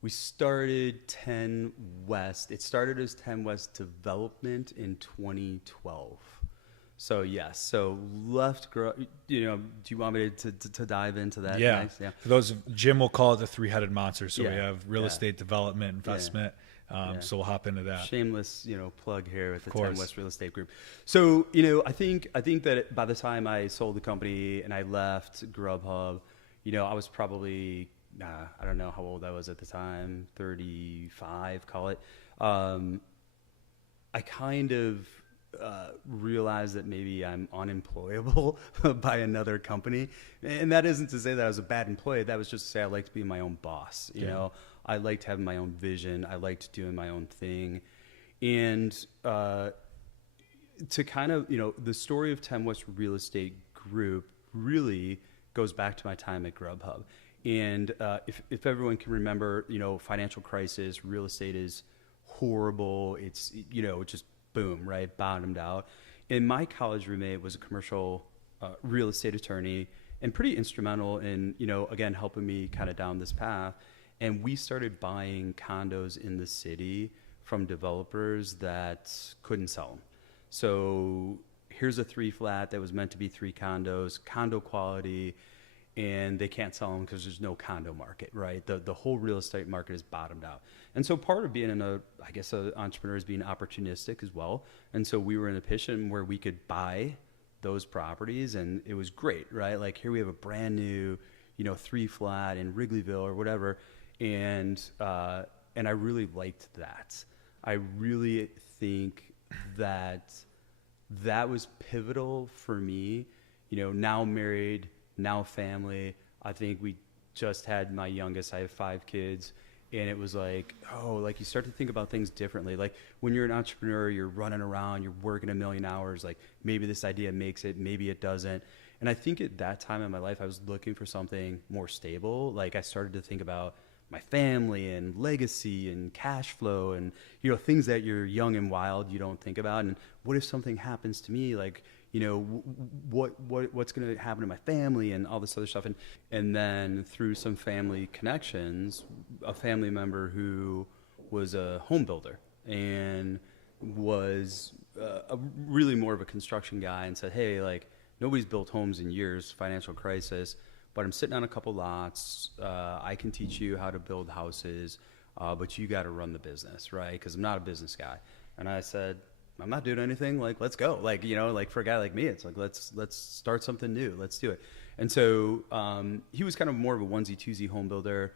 We started 10 West. It started as 10 West Development in 2012. So yes, so left. Do you want me to dive into that? Yeah. Next? Yeah. For those, Jim will call it the three-headed monster. So we have real estate development, investment. So we'll hop into that. Shameless, plug here at the 10 West Real Estate Group. So I think that by the time I sold the company and I left Grubhub, I was probably I don't know how old I was at the time, 35, call it. I kind of realized that maybe I'm unemployable by another company. And that isn't to say that I was a bad employee. That was just to say I like to be my own boss. You know, I liked having my own vision. I liked doing my own thing. And to kind of, the story of 10 West Real Estate Group really goes back to my time at Grubhub. And if everyone can remember, financial crisis, real estate is horrible. It's, just boom, right? Bottomed out. And my college roommate was a commercial real estate attorney and pretty instrumental in, again, helping me kind of down this path. And we started buying condos in the city from developers that couldn't sell them. So here's a 3-flat that was meant to be 3 condos, condo quality, and they can't sell them because there's no condo market, right? The whole real estate market is bottomed out. And so part of being an entrepreneur is being opportunistic as well. And so we were in a position where we could buy those properties, and it was great, right? Like, here we have a brand new, 3-flat in Wrigleyville or whatever. And I really liked that. I really think that was pivotal for me, now married, now family. I think we just had my youngest. I have 5 kids. And it was like, you start to think about things differently. Like, when you're an entrepreneur, you're running around, you're working 1,000,000 hours. Like, maybe this idea makes it, maybe it doesn't. And I think at that time in my life, I was looking for something more stable. Like, I started to think about my family and legacy and cash flow and, things that you're young and wild, you don't think about. And what if something happens to me? Like, what's going to happen to my family and all this other stuff. And then through some family connections, a family member who was a home builder and was really more of a construction guy and said, hey, like, nobody's built homes in years, financial crisis, but I'm sitting on a couple lots. I can teach you how to build houses, but you got to run the business, right? Because I'm not a business guy. And I said, I'm not doing anything. Like, let's go. Like, like for a guy like me, it's like, let's start something new. Let's do it. And so he was kind of more of a onesie twosie home builder.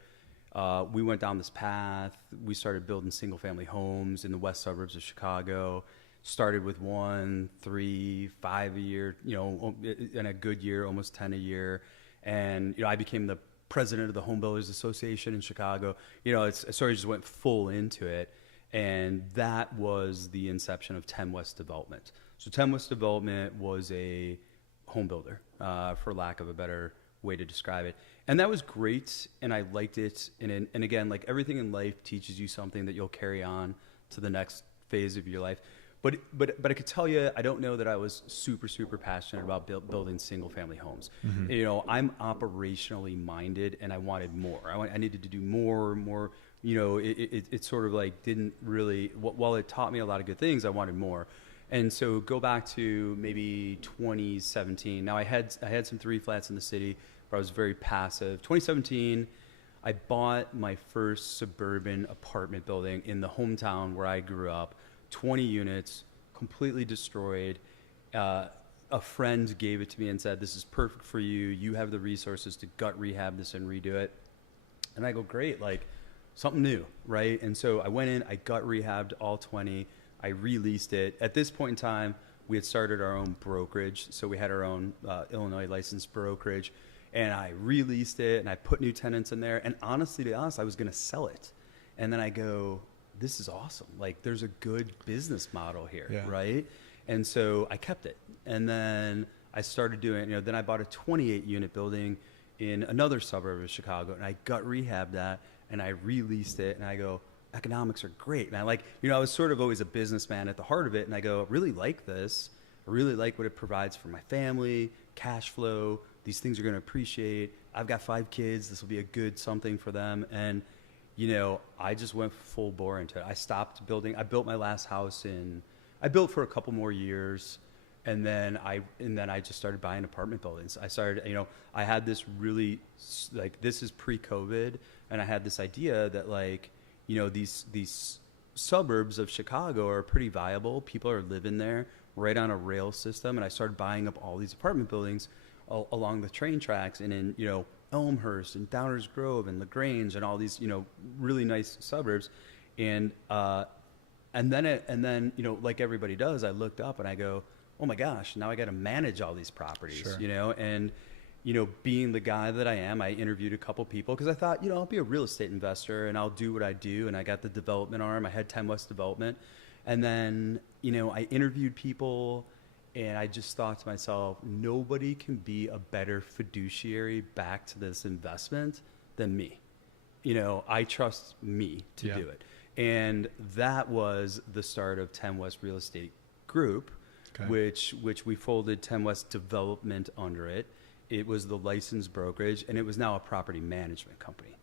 We went down this path. We started building single family homes in the west suburbs of Chicago. Started with 1, 3, 5 a year, in a good year, almost 10 a year. And, I became the president of the Home Builders Association in Chicago. I sort of just went full into it. And that was the inception of 10 West Development. So 10 West Development was a home builder, for lack of a better way to describe it. And that was great, and I liked it. And again, like everything in life teaches you something that you'll carry on to the next phase of your life. But I could tell you, I don't know that I was super passionate about building single family homes. Mm-hmm. You know, I'm operationally minded, and I wanted more. I needed to do more. You know, it sort of like didn't really. While it taught me a lot of good things, I wanted more. And so go back to maybe 2017. Now I had some 3 flats in the city, but I was very passive. 2017, I bought my first suburban apartment building in the hometown where I grew up. 20 units, completely destroyed. A friend gave it to me and said, "This is perfect for you. You have the resources to gut rehab this and redo it." And I go, "Great, like something new, right?" And so I went in, I gut rehabbed all 20. I released it. At this point in time, we had started our own brokerage, so we had our own Illinois licensed brokerage, and I released it, and I put new tenants in there. And honestly, to be honest, I was going to sell it, and then I go, "This is awesome. Like, there's a good business model here, right?" And so I kept it. And then I started doing, then I bought a 28-unit building in another suburb of Chicago, and I gut rehabbed that, and I released it, and I go, economics are great. And I I was sort of always a businessman at the heart of it, and I go, I really like this. I really like what it provides for my family, cash flow. These things are going to appreciate. I've got 5 kids. This will be a good something for them. And I just went full bore into it. I stopped building. I built my last house I built for a couple more years, and then I just started buying apartment buildings. I started, I had this really, this is pre-COVID, and I had this idea that these suburbs of Chicago are pretty viable. People are living there right on a rail system, and I started buying up all these apartment buildings along the train tracks and in, Elmhurst and Downers Grove and LaGrange and all these, really nice suburbs. And then, like everybody does, I looked up and I go, oh my gosh, now I got to manage all these properties, and, being the guy that I am, I interviewed a couple people because I thought, I'll be a real estate investor and I'll do what I do. And I got the development arm. I had 10 West Development. And then, I interviewed people. And I just thought to myself, nobody can be a better fiduciary back to this investment than me. I trust me to do it. And that was the start of 10 West Real Estate Group, which we folded 10 West Development under it. It was the licensed brokerage, and it was now a property management company.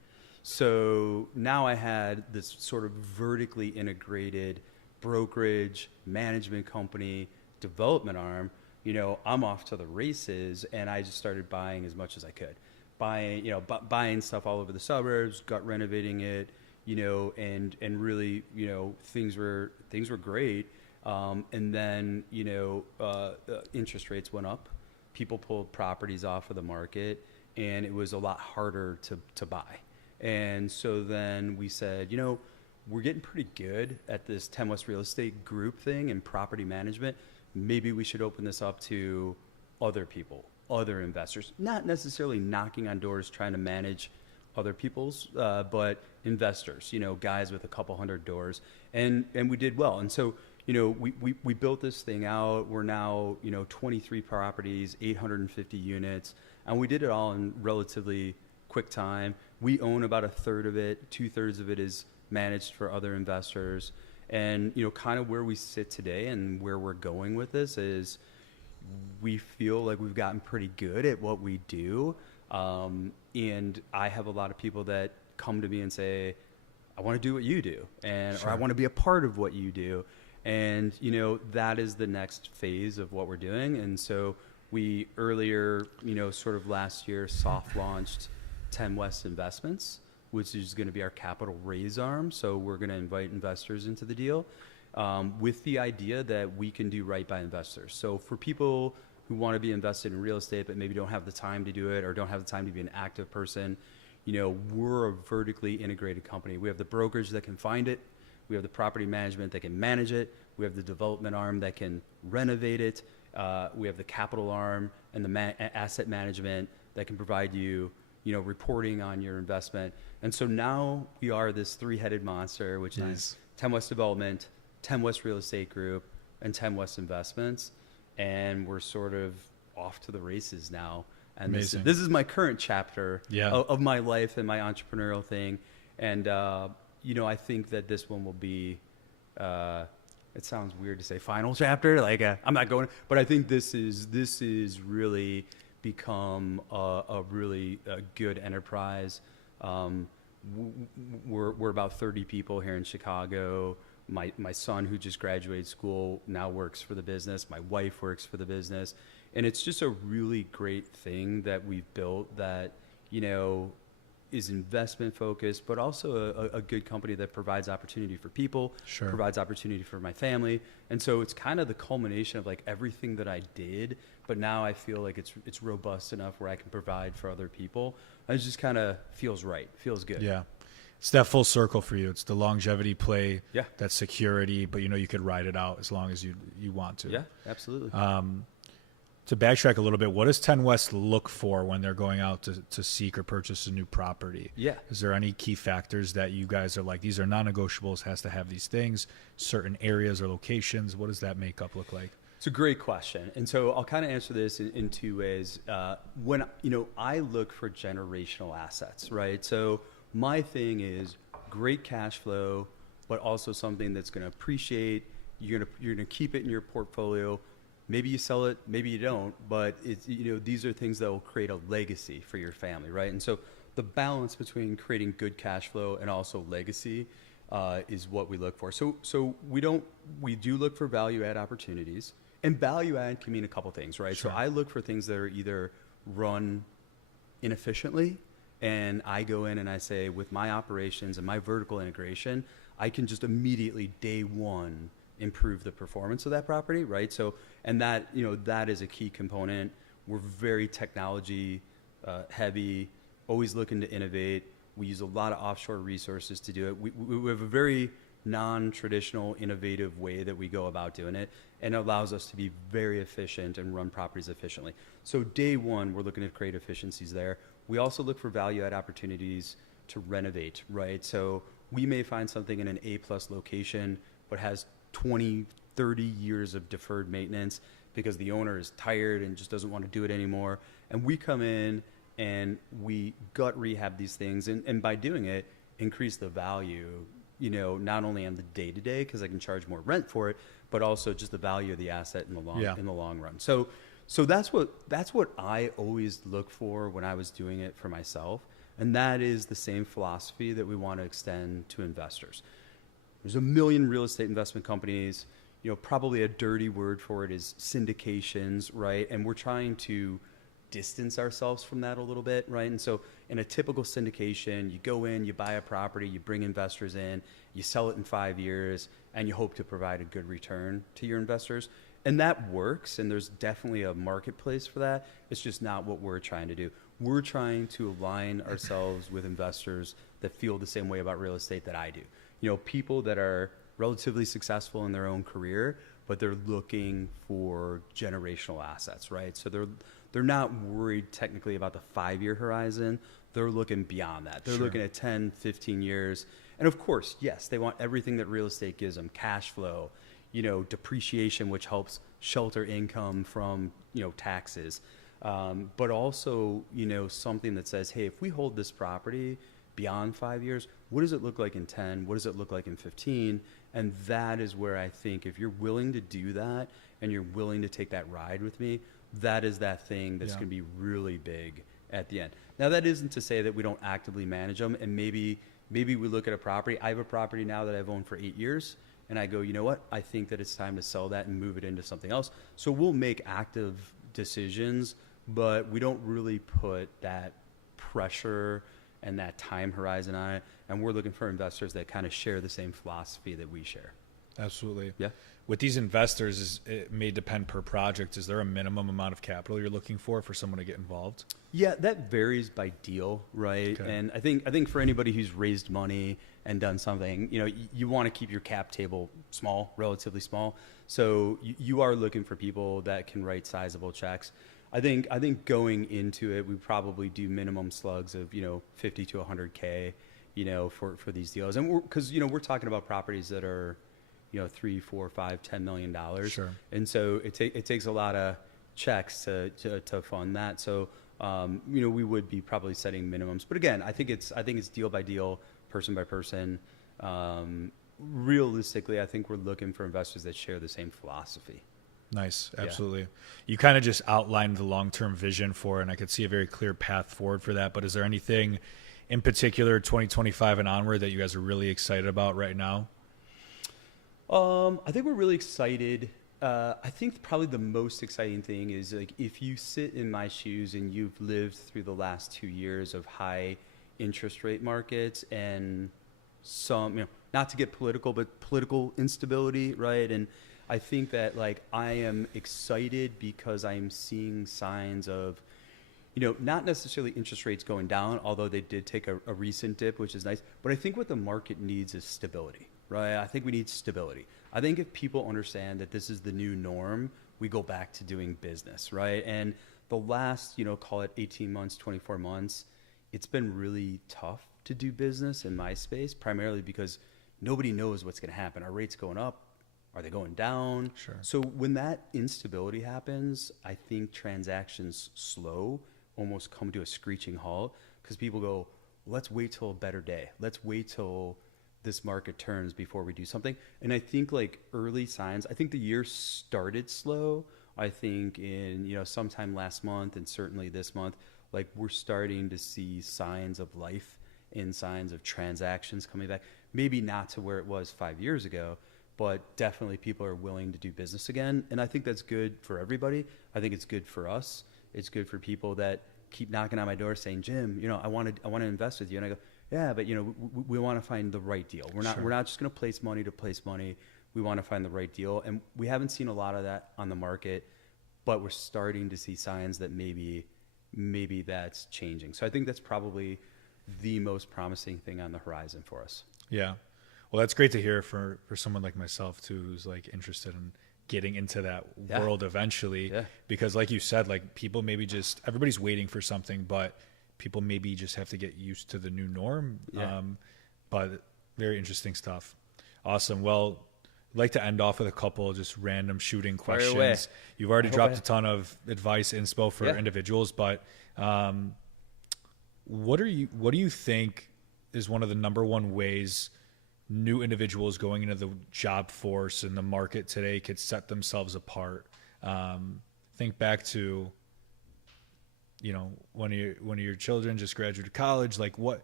So now I had this sort of vertically integrated brokerage, management company, development arm. I'm off to the races, and I just started buying as much as I could, buying stuff all over the suburbs, gut renovating it, and really, things were great. And then, interest rates went up, people pulled properties off of the market, and it was a lot harder to buy. And so then we said, we're getting pretty good at this 10 West Real Estate Group thing and property management. Maybe we should open this up to other people, other investors, not necessarily knocking on doors trying to manage other people's, but investors, guys with a couple hundred doors. And we did well. And so, we built this thing out. We're now, 23 properties, 850 units, and we did it all in relatively quick time. We own about a third of it. 2/3 of it is managed for other investors. And, kind of where we sit today and where we're going with this is we feel like we've gotten pretty good at what we do. And I have a lot of people that come to me and say, I want to do what you do, or I want to be a part of what you do. And, that is the next phase of what we're doing. And so we earlier, sort of last year, soft launched 10 West Investments, which is going to be our capital raise arm. So we're going to invite investors into the deal with the idea that we can do right by investors. So for people who want to be invested in real estate but maybe don't have the time to do it or don't have the time to be an active person, we're a vertically integrated company. We have the brokerage that can find it. We have the property management that can manage it. We have the development arm that can renovate it. We have the capital arm and the asset management that can provide you, reporting on your investment. And so now we are this 3-headed monster, which is 10 West Development, 10 West Real Estate Group, and 10 West Investments. And we're sort of off to the races now. And Amazing. this is my current chapter Yeah. of my life and my entrepreneurial thing. And, I think that this one will be, it sounds weird to say final chapter, like I'm not going, but I think this is really become a really good enterprise. We're about 30 people here in Chicago. My son, who just graduated school, now works for the business. My wife works for the business. And it's just a really great thing that we've built that, is investment focused, but also a good company that provides opportunity for people, Sure. provides opportunity for my family. And so it's kind of the culmination of like everything that I did, but now I feel like it's robust enough where I can provide for other people. And it just kind of feels right, feels good. Yeah. It's that full circle for you. It's the longevity play, Yeah. that security, but you could ride it out as long as you want to. Yeah, absolutely. To backtrack a little bit, what does 10 West look for when they're going out to seek or purchase a new property? Yeah. Is there any key factors that you guys are like, these are non-negotiables, has to have these things, certain areas or locations? What does that makeup look like? It's a great question. And so I'll kind of answer this in two ways. When, I look for generational assets, right? So my thing is great cash flow, but also something that's going to appreciate. You're going to keep it in your portfolio. Maybe you sell it, maybe you don't, but it's, these are things that will create a legacy for your family, right? And so the balance between creating good cash flow and also legacy is what we look for. So we do look for value add opportunities, and value add can mean a couple things, right? Sure. So I look for things that are either run inefficiently, and I go in and I say, with my operations and my vertical integration, I can just immediately day one improve the performance of that property, right? So, and that, that is a key component. We're very technology heavy, always looking to innovate. We use a lot of offshore resources to do it. We have a very non-traditional, innovative way that we go about doing it, and it allows us to be very efficient and run properties efficiently. So day one, we're looking to create efficiencies there. We also look for value add opportunities to renovate, right? So we may find something in an A-plus location, but has 20, 30 years of deferred maintenance because the owner is tired and just doesn't want to do it anymore. And we come in and we gut rehab these things, and by doing it, increase the value, not only on the day-to-day because I can charge more rent for it, but also just the value of the asset in the long run. So that's what I always look for when I was doing it for myself, and that is the same philosophy that we want to extend to investors. There's a million real estate investment companies. Probably a dirty word for it is syndications, right? And we're trying to distance ourselves from that a little bit, right? And so in a typical syndication, you go in, you buy a property, you bring investors in, you sell it in 5 years, and you hope to provide a good return to your investors. And that works, and there's definitely a marketplace for that. It's just not what we're trying to do. We're trying to align ourselves with investors that feel the same way about real estate that I do. People that are relatively successful in their own career, but they're looking for generational assets, right? So they're not worried technically about the 5-year horizon. They're looking beyond that. They're Sure. looking at 10, 15 years. And of course, yes, they want everything that real estate gives them, cash flow, depreciation, which helps shelter income from, taxes. But also, something that says, hey, if we hold this property beyond 5 years, what does it look like in 10? What does it look like in 15? And that is where I think if you're willing to do that and you're willing to take that ride with me, that is that thing that's going to be really big at the end. Now, that isn't to say that we don't actively manage them, and maybe we look at a property. I have a property now that I've owned for 8 years, and I go, you know what? I think that it's time to sell that and move it into something else. So we'll make active decisions, but we don't really put that pressure and that time horizon on it. And we're looking for investors that kind of share the same philosophy that we share. Absolutely. Yeah. With these investors, it may depend per project. Is there a minimum amount of capital you're looking for someone to get involved? Yeah, that varies by deal, right? Okay. And I think for anybody who's raised money and done something, you want to keep your cap table small, relatively small. So you are looking for people that can write sizable checks. I think going into it, we probably do minimum slugs of 50 to 100K, for these deals, and because we're talking about properties that are $3, $4, $5, $10 million. Sure. And so it takes a lot of checks to fund that. So we would be probably setting minimums. But again, I think it's deal by deal, person by person. Realistically, I think we're looking for investors that share the same philosophy. Nice. Absolutely. Yeah. You kind of just outlined the long-term vision for it, and I could see a very clear path forward for that. But is there anything in particular 2025 and onward that you guys are really excited about right now? I think we're really excited. I think probably the most exciting thing is like if you sit in my shoes and you've lived through the last 2 years of high interest rate markets and some, not to get political, but political instability, right? And I think that like I am excited because I'm seeing signs of, not necessarily interest rates going down, although they did take a recent dip, which is nice. But I think what the market needs is stability, right? I think we need stability. I think if people understand that this is the new norm, we go back to doing business, right? And the last, call it 18 months, 24 months, it's been really tough to do business in my space, primarily because nobody knows what's going to happen. Are rates going up? Are they going down? Sure. So when that instability happens, I think transactions slow, almost come to a screeching halt, because people go, let's wait till a better day. Let's wait till this market turns before we do something. And I think like early signs, I think the year started slow. I think in, sometime last month and certainly this month, like we're starting to see signs of life and signs of transactions coming back. Maybe not to where it was 5 years ago, but definitely people are willing to do business again. And I think that's good for everybody. I think it's good for us. It's good for people that keep knocking on my door saying, Jim, I want to invest with you. And I go, yeah, but we want to find the right deal. We're not just going to place money to place money. We want to find the right deal. And we haven't seen a lot of that on the market, but we're starting to see signs that maybe that's changing. So I think that's probably the most promising thing on the horizon for us. Yeah. Well, that's great to hear for someone like myself too, who's like interested in getting into that world eventually. Yeah. Because like you said, like people maybe just, everybody's waiting for something, but people maybe just have to get used to the new norm. Yeah. But very interesting stuff. Awesome. Well, I'd like to end off with a couple just random shooting questions. You've already dropped a ton of advice, inspo for individuals, but what do you think is one of the number one ways new individuals going into the job force and the market today could set themselves apart? Think back to, one of your children just graduated college. Like what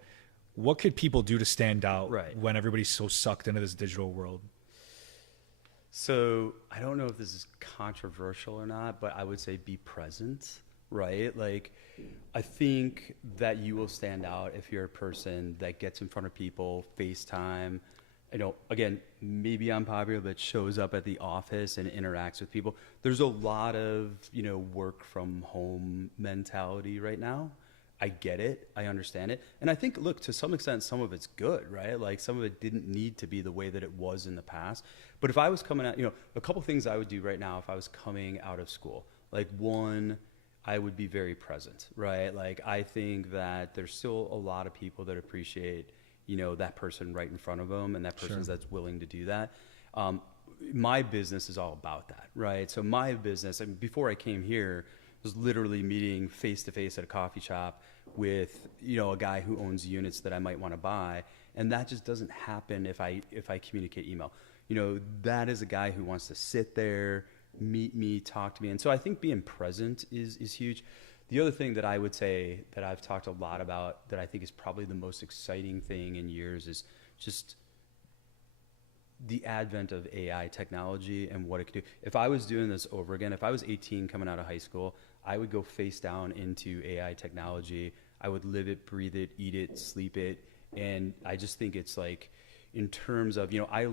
could people do to stand out when everybody's so sucked into this digital world? So I don't know if this is controversial or not, but I would say be present, right? Like I think that you will stand out if you're a person that gets in front of people, FaceTime, again, maybe unpopular, but shows up at the office and interacts with people. There's a lot of, work from home mentality right now. I get it. I understand it. And I think, look, to some extent, some of it's good, right? Like some of it didn't need to be the way that it was in the past. But if I was coming out, a couple things I would do right now if I was coming out of school, like one, I would be very present, right? Like I think that there's still a lot of people that appreciate, that person right in front of them and that person that's willing to do that. My business is all about that, right? So my business, before I came here, was literally meeting face to face at a coffee shop with, a guy who owns units that I might want to buy. And that just doesn't happen if I communicate email. That is a guy who wants to sit there, meet me, talk to me. And so I think being present is huge. The other thing that I would say that I've talked a lot about that I think is probably the most exciting thing in years is just the advent of AI technology and what it could do. If I was doing this over again, if I was 18 coming out of high school, I would go face down into AI technology. I would live it, breathe it, eat it, sleep it. And I just think it's like, in terms of, I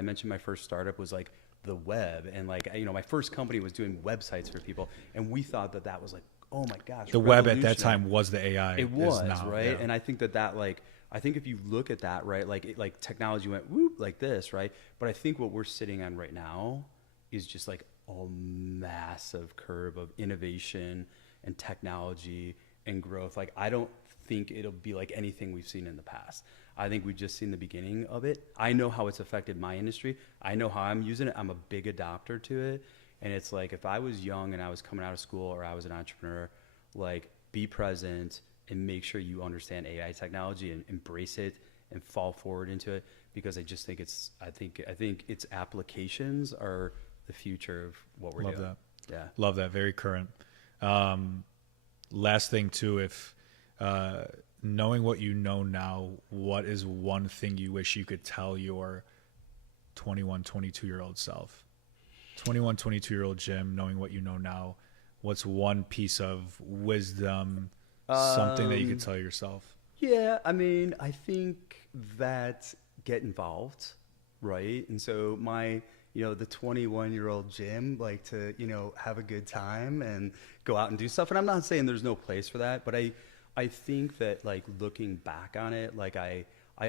mentioned my first startup was like the web. And like, my first company was doing websites for people. And we thought that was like, oh my gosh. The web at that time was the AI. It was, now, right? Yeah. And I think that like, I think if you look at that, right, like technology went whoop like this, right? But I think what we're sitting on right now is just like a massive curve of innovation and technology and growth. Like I don't think it'll be like anything we've seen in the past. I think we've just seen the beginning of it. I know how it's affected my industry. I know how I'm using it. I'm a big adopter to it. And it's like if I was young and I was coming out of school or I was an entrepreneur, like be present, and make sure you understand AI technology and embrace it and fall forward into it, because I just think I think its applications are the future of what we're doing. Love that. Yeah. Love that. Very current. Last thing too, if knowing what you know now, what is one thing you wish you could tell your 21, 22-year-old self? 21, 22-year-old Jim, knowing what you know now, what's one piece of wisdom, something that you could tell yourself? Yeah, I mean, I think that get involved, right? And so the 21-year-old Jim like to, have a good time and go out and do stuff. And I'm not saying there's no place for that, but I think that like looking back on it, like I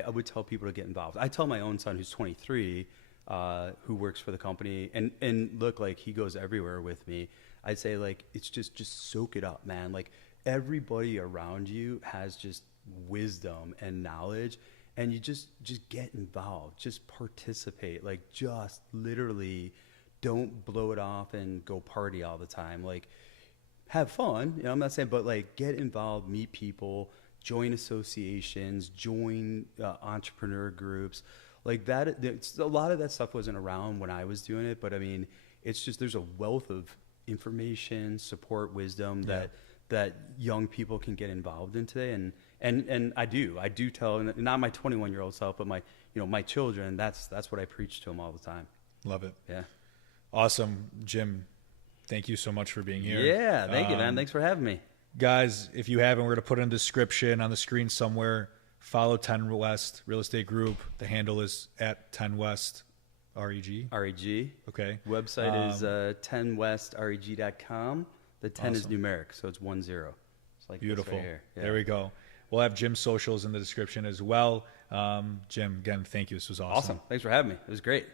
would tell people to get involved. I tell my own son who's 23, who works for the company and look, like he goes everywhere with me. I'd say like, it's just soak it up, man. Like everybody around you has just wisdom and knowledge, and you just get involved, just participate, like just literally don't blow it off and go party all the time. Like have fun, I'm not saying, but like get involved, meet people, join associations, join entrepreneur groups like that. A lot of that stuff wasn't around when I was doing it, but I mean, it's just, there's a wealth of information, support, wisdom that young people can get involved in today. And I do tell, not my 21-year-old self, but my children, that's what I preach to them all the time. Love it. Yeah. Awesome. Jim, thank you so much for being here. Yeah. Thank you, man. Thanks for having me. Guys, if you haven't, we're going to put in the description on the screen somewhere. Follow 10 West Real Estate Group. The handle is at 10 West REG. REG. Okay. Website is 10westreg.com. The 10 is numeric, so it's 10. It's like beautiful. Right here. Yeah. There we go. We'll have Jim's socials in the description as well. Jim, again, thank you. This was awesome. Awesome. Thanks for having me. It was great.